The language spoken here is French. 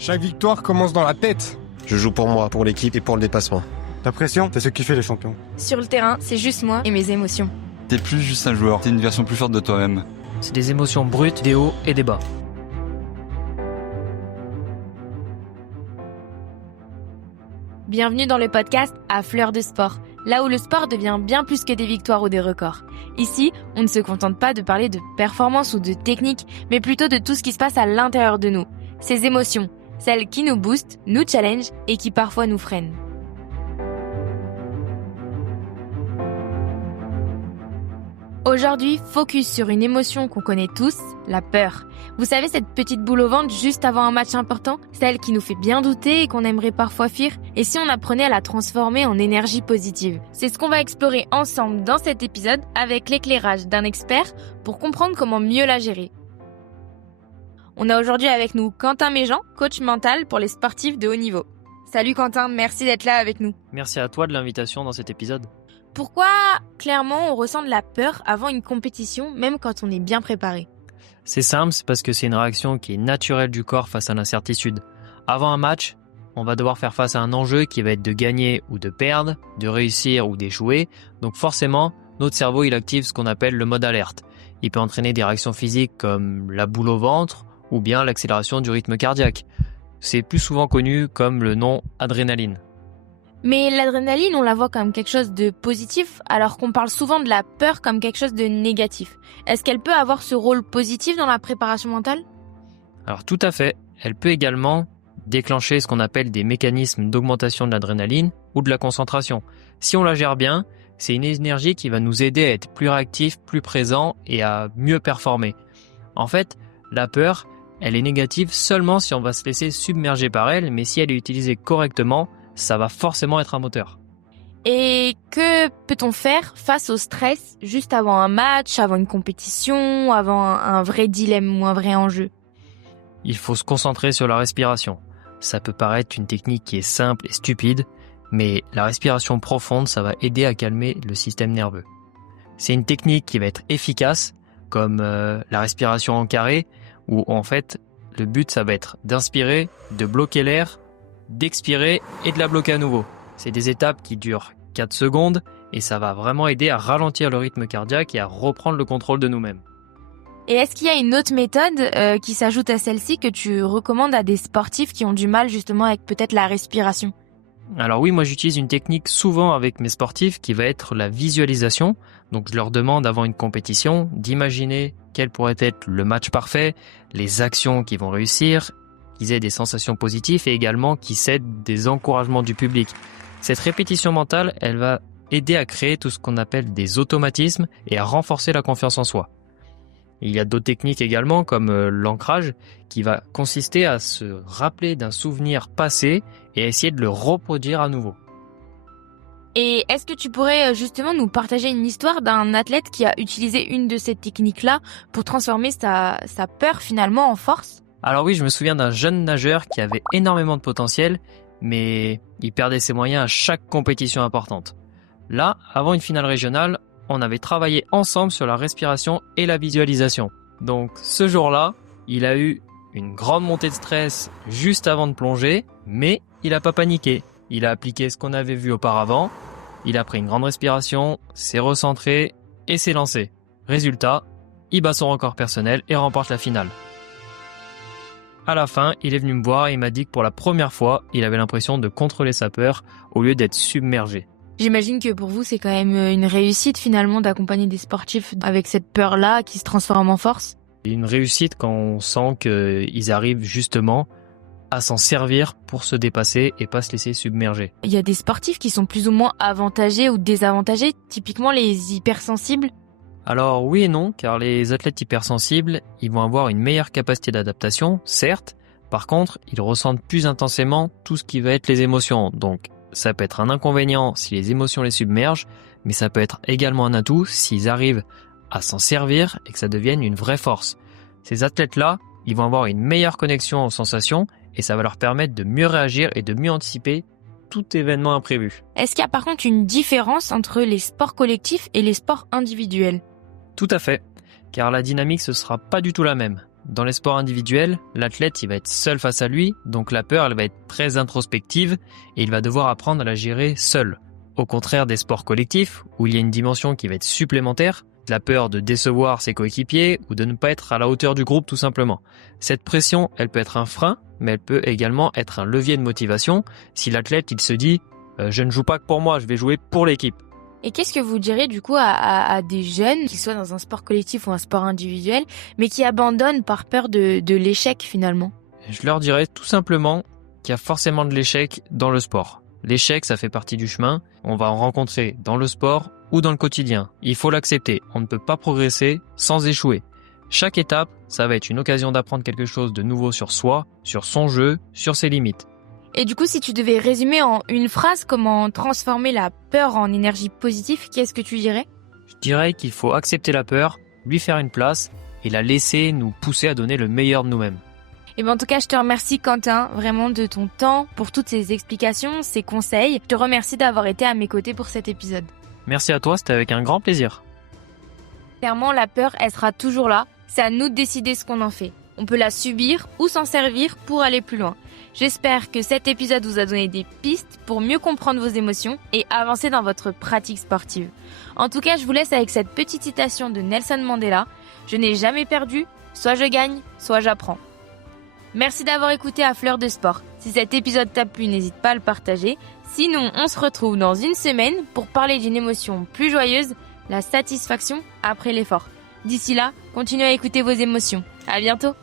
Chaque victoire commence dans la tête. Je joue pour moi, pour l'équipe et pour le dépassement. La pression, c'est ce qui fait les champions. Sur le terrain, c'est juste moi et mes émotions. T'es plus juste un joueur, t'es une version plus forte de toi-même. C'est des émotions brutes, des hauts et des bas. Bienvenue dans le podcast À Fleur de Sport, là où le sport devient bien plus que des victoires ou des records. Ici, on ne se contente pas de parler de performance ou de technique, mais plutôt de tout ce qui se passe à l'intérieur de nous. Ces émotions, celles qui nous boostent, nous challengent et qui parfois nous freinent. Aujourd'hui, focus sur une émotion qu'on connaît tous, la peur. Vous savez, cette petite boule au ventre juste avant un match important, celle qui nous fait bien douter et qu'on aimerait parfois fuir. Et si on apprenait à la transformer en énergie positive? C'est ce qu'on va explorer ensemble dans cet épisode avec l'éclairage d'un expert pour comprendre comment mieux la gérer. On a aujourd'hui avec nous Quentin Méjean, coach mental pour les sportifs de haut niveau. Salut Quentin, merci d'être là avec nous. Merci à toi de l'invitation dans cet épisode. Pourquoi, clairement, on ressent de la peur avant une compétition, même quand on est bien préparé? C'est simple, c'est parce que c'est une réaction qui est naturelle du corps face à l'incertitude. Avant un match, on va devoir faire face à un enjeu qui va être de gagner ou de perdre, de réussir ou d'échouer. Donc forcément, notre cerveau il active ce qu'on appelle le mode alerte. Il peut entraîner des réactions physiques comme la boule au ventre ou bien l'accélération du rythme cardiaque. C'est plus souvent connu comme le nom adrénaline. Mais l'adrénaline, on la voit comme quelque chose de positif, alors qu'on parle souvent de la peur comme quelque chose de négatif. Est-ce qu'elle peut avoir ce rôle positif dans la préparation mentale? Alors tout à fait, elle peut également déclencher ce qu'on appelle des mécanismes d'augmentation de l'adrénaline ou de la concentration. Si on la gère bien, c'est une énergie qui va nous aider à être plus réactif, plus présent et à mieux performer. En fait, la peur, elle est négative seulement si on va se laisser submerger par elle, mais si elle est utilisée correctement, ça va forcément être un moteur. Et que peut-on faire face au stress juste avant un match, avant une compétition, avant un vrai dilemme ou un vrai enjeu? Il faut se concentrer sur la respiration. Ça peut paraître une technique qui est simple et stupide, mais la respiration profonde, ça va aider à calmer le système nerveux. C'est une technique qui va être efficace, comme la respiration en carré, où en fait, le but, ça va être d'inspirer, de bloquer l'air, d'expirer et de la bloquer à nouveau. C'est des étapes qui durent 4 secondes et ça va vraiment aider à ralentir le rythme cardiaque et à reprendre le contrôle de nous-mêmes. Et est-ce qu'il y a une autre méthode qui s'ajoute à celle-ci que tu recommandes à des sportifs qui ont du mal justement avec peut-être la respiration? Alors oui, moi j'utilise une technique souvent avec mes sportifs qui va être la visualisation. Donc je leur demande avant une compétition d'imaginer quel pourrait être le match parfait, les actions qui vont réussir, qu'ils aient des sensations positives et également qu'ils cèdent des encouragements du public. Cette répétition mentale, elle va aider à créer tout ce qu'on appelle des automatismes et à renforcer la confiance en soi. Il y a d'autres techniques également comme l'ancrage qui va consister à se rappeler d'un souvenir passé et à essayer de le reproduire à nouveau. Et est-ce que tu pourrais justement nous partager une histoire d'un athlète qui a utilisé une de ces techniques-là pour transformer sa peur finalement en force? Alors oui, je me souviens d'un jeune nageur qui avait énormément de potentiel, mais il perdait ses moyens à chaque compétition importante. Là, avant une finale régionale, on avait travaillé ensemble sur la respiration et la visualisation. Donc ce jour-là, il a eu une grande montée de stress juste avant de plonger, mais il n'a pas paniqué. Il a appliqué ce qu'on avait vu auparavant, il a pris une grande respiration, s'est recentré et s'est lancé. Résultat, il bat son record personnel et remporte la finale. À la fin, il est venu me voir et il m'a dit que pour la première fois, il avait l'impression de contrôler sa peur au lieu d'être submergé. J'imagine que pour vous, c'est quand même une réussite finalement d'accompagner des sportifs avec cette peur-là qui se transforme en force. Une réussite quand on sent qu'ils arrivent justement à s'en servir pour se dépasser et pas se laisser submerger. Il y a des sportifs qui sont plus ou moins avantagés ou désavantagés, typiquement les hypersensibles. Alors oui et non, car les athlètes hypersensibles, ils vont avoir une meilleure capacité d'adaptation, certes. Par contre, ils ressentent plus intensément tout ce qui va être les émotions. Donc ça peut être un inconvénient si les émotions les submergent, mais ça peut être également un atout s'ils arrivent à s'en servir et que ça devienne une vraie force. Ces athlètes-là, ils vont avoir une meilleure connexion aux sensations et ça va leur permettre de mieux réagir et de mieux anticiper tout événement imprévu. Est-ce qu'il y a par contre une différence entre les sports collectifs et les sports individuels? Tout à fait, car la dynamique ce sera pas du tout la même. Dans les sports individuels, l'athlète il va être seul face à lui, donc la peur elle va être très introspective et il va devoir apprendre à la gérer seul. Au contraire des sports collectifs, où il y a une dimension qui va être supplémentaire, la peur de décevoir ses coéquipiers ou de ne pas être à la hauteur du groupe tout simplement. Cette pression, elle peut être un frein, mais elle peut également être un levier de motivation si l'athlète il se dit « je ne joue pas que pour moi, je vais jouer pour l'équipe ». Et qu'est-ce que vous direz du coup à des jeunes, qu'ils soient dans un sport collectif ou un sport individuel, mais qui abandonnent par peur de l'échec finalement? Je leur dirais tout simplement qu'il y a forcément de l'échec dans le sport. L'échec, ça fait partie du chemin. On va en rencontrer dans le sport ou dans le quotidien. Il faut l'accepter. On ne peut pas progresser sans échouer. Chaque étape, ça va être une occasion d'apprendre quelque chose de nouveau sur soi, sur son jeu, sur ses limites. Et du coup, si tu devais résumer en une phrase comment transformer la peur en énergie positive, qu'est-ce que tu dirais? Je dirais qu'il faut accepter la peur, lui faire une place et la laisser nous pousser à donner le meilleur de nous-mêmes. Et bien en tout cas, je te remercie Quentin, vraiment de ton temps, pour toutes ces explications, ces conseils. Je te remercie d'avoir été à mes côtés pour cet épisode. Merci à toi, c'était avec un grand plaisir. Clairement, la peur, elle sera toujours là. C'est à nous de décider ce qu'on en fait. On peut la subir ou s'en servir pour aller plus loin. J'espère que cet épisode vous a donné des pistes pour mieux comprendre vos émotions et avancer dans votre pratique sportive. En tout cas, je vous laisse avec cette petite citation de Nelson Mandela. Je n'ai jamais perdu, soit je gagne, soit j'apprends. Merci d'avoir écouté à Fleur de Sport. Si cet épisode t'a plu, n'hésite pas à le partager. Sinon, on se retrouve dans une semaine pour parler d'une émotion plus joyeuse, la satisfaction après l'effort. D'ici là, continuez à écouter vos émotions. À bientôt!